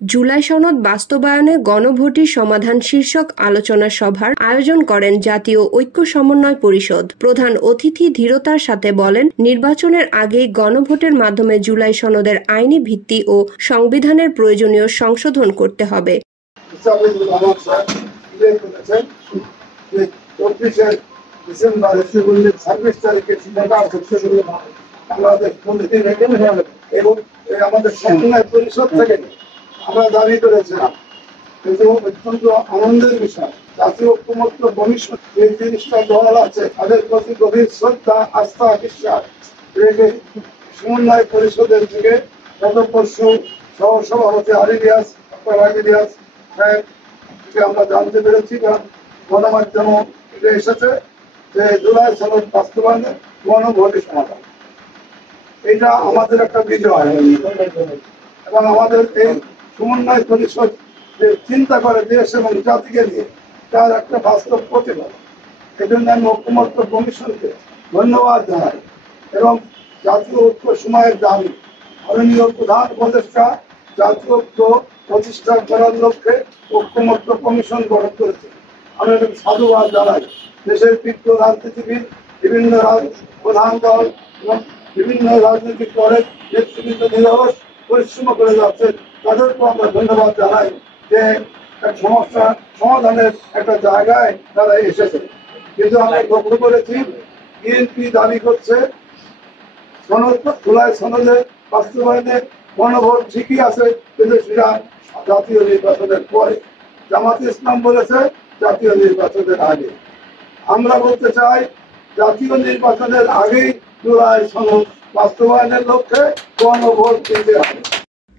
জুলাই সনদ বাস্তবায়নে গণভোটের সমাধান শীর্ষক আলোচনা সভার আয়োজন করেন জাতীয় ঐক্য সমন্বয় পরিষদ। প্রধান অতিথি ধীরতার সাথে বলেন, নির্বাচনের আগেই গণভোটের মাধ্যমে জুলাই সনদের আইনি ভিত্তি ও সংবিধানের প্রয়োজনীয় সংশোধন করতে হবে। আমাদের সমন্বয় পরিষদ থেকে আমরা দাবি করেছিলাম, কিন্তু অত্যন্ত আনন্দের বিষয় জাতীয় ঐক্যমত্য কমিশন যে জিনিসটা দল আছে তাদের প্রতি গভীর শ্রদ্ধা, আস্থা, বিশ্বাস রেখে সমন্বয় পরিষদের থেকে গত পরশু সহসভাপতি আলিরিয়াস সাহেবকে আমরা জানতে পেরেছি, কারণ গণমাধ্যম এটা এসেছে যে জুলাই সনদ বাস্তবায়নে গণভোটের সমাধান। এটা আমাদের একটা বিজয় এবং আমাদের এই সমন্বয় পরিষদ যে চিন্তা করে দেশ এবং জাতিকে নিয়ে তার একটা বাস্তব প্রতিবাদ। এই জন্য আমি ঐক্যমত্য কমিশনকে ধন্যবাদ জানাই এবং জাতীয় ঐক্য সময়ের দাবি মাননীয় প্রধান উপদেষ্টা জাতীয় ঐক্য প্রতিষ্ঠা করার লক্ষ্যে ঐক্যমত্য কমিশন গঠন করেছে। আমি সাধুবাদ জানাই দেশের বিজ্ঞ রাজনীতিবিদ, বিভিন্ন প্রধান দল এবং বিভিন্ন রাজনৈতিক দলের নেতৃবৃন্দ নিরলস পরিশ্রম করে যাচ্ছে, তাদেরকেও আমরা ধন্যবাদ জানাই যে সমস্যা সমাধানের একটা জায়গায় তারা এসেছে। কিন্তু আমরা লক্ষ্য করেছি বিএনপি দাবি করছে জুলাই সনদে বাস্তবায়নে গণভোট ঠিকই আছে, কিন্তু সেটা জাতীয় নির্বাচনের পরে। জামাতে ইসলাম বলেছে জাতীয় নির্বাচনের আগে। আমরা বলতে চাই জাতীয় নির্বাচনের আগেই জুলাই সনদ বাস্তবায়নের লক্ষ্যে গণভোট দিতে হবে।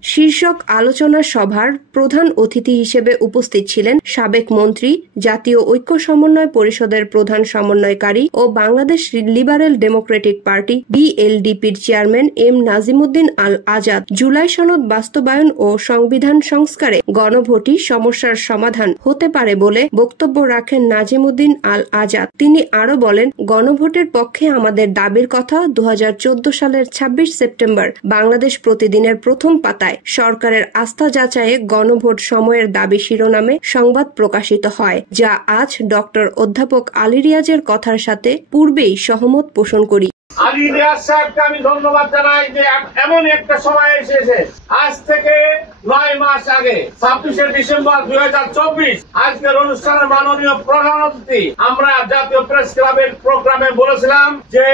শীর্ষক আলোচনা সভার প্রধান অতিথি হিসেবে উপস্থিত ছিলেন সাবেক মন্ত্রী, জাতীয় ঐক্য সমন্বয় পরিষদের প্রধান সমন্বয়কারী ও বাংলাদেশ লিবারেল ডেমোক্রেটিক পার্টি BLDPর chairman M Nazimuddin Al Azad. July সনদ বাস্তবায়ন ও সংবিধান সংস্কারে গণভোটই সমস্যার সমাধান হতে পারে বলে বক্তব্য রাখেন নাজিমুদ্দিন আল আজাদ। তিনি আরো বলেন, গণভোটের পক্ষে আমাদের দাবির কথা 2014 সালের 26 সেপ্টেম্বর বাংলাদেশ প্রতিদিনের প্রথম পাতায় সরকারের আস্থা যাচাইয়ে গণভোট সময়ের দাবি শিরোনামে সংবাদ প্রকাশিত হয়, যা আজ অধ্যাপক আলী রিয়াজের কথার সাথে পূর্বেই সহমত পোষণ করি। আলী রিয়াজ সাহেবকে আমি ধন্যবাদ জানাই যে এমন একটা সময় এসেছে, আজ থেকে 9 মাস আগে 26শে ডিসেম্বর 2024 আজকের অনুষ্ঠানের মাননীয় প্রধান অতিথি আমরা জাতীয় প্রেস ক্লাবের প্রোগ্রামে বলেছিলাম যে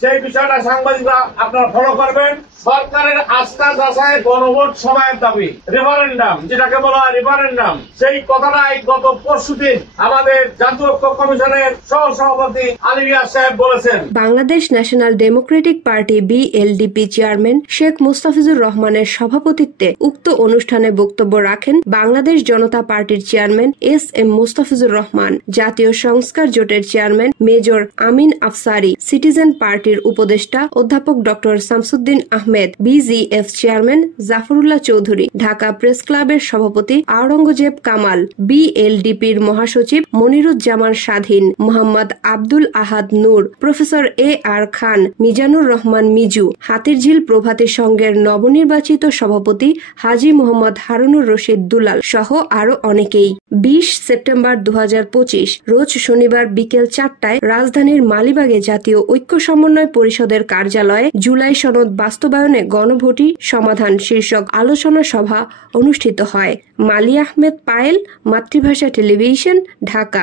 সেই বিষয়টা সাংবাদিকরা আপনারা ফলো করবেন। সরকারের আস্থা যাচাই গণভোট সময়ের দাবি রেফারেন্ডাম, যেটাকে বলা হয় রেফারেন্ডাম, সেই কথাটাই গত পরশুদিন আমাদের জাতীয় ঐক্য কমিশনের সহসভাপতি আলী রিয়াজ সাহেব বলেছেন। Bangladesh national Democratic party BLDP chairman Sheikh Mustafizur রহমানের সভাপতিত্বে উক্ত অনুষ্ঠানে বক্তব্য রাখেন বাংলাদেশ জনতা পার্টির চেয়ারম্যান SM মুস্তাফিজুর রহমান, জাতীয় সংস্কার জোটের চেয়ারম্যান মেজর আমিন আফসারি, সিটিজেন পার্টির উপদেষ্টা অধ্যাপক doctor Shamsuddin Ahmed, BGF chairman Zafrullah Chowdhury, Dhaka press ক্লাবের সভাপতি আওরঙ্গজেব কামাল, BLDPর মহাসচিব মনিরুজ্জামান স্বাধীন, মোহাম্মদ আব্দুল আহাদ নূর, প্রফেসর AR খান, মিজানুর রহমান মিজু, হাতিরঝিল প্রভাতী সংঘের নবনির্বাচিত সভাপতি হাজী মোহাম্মদ হারুনুর রশিদ দুলাল সহ আরো অনেকেই। 20 সেপ্টেম্বর 2025 রোজ শনিবার বিকেল 4টায় রাজধানীর মালিবাগে জাতীয় ঐক্য সমন্বয় পরিষদের কার্যালয়ে জুলাই সনদ বাস্তবায়নে গণভোটই সমাধান শীর্ষক আলোচনা সভা অনুষ্ঠিত হয়। মালি আহমেদ পায়েল, মাতৃভাষা টেলিভিশন, ঢাকা।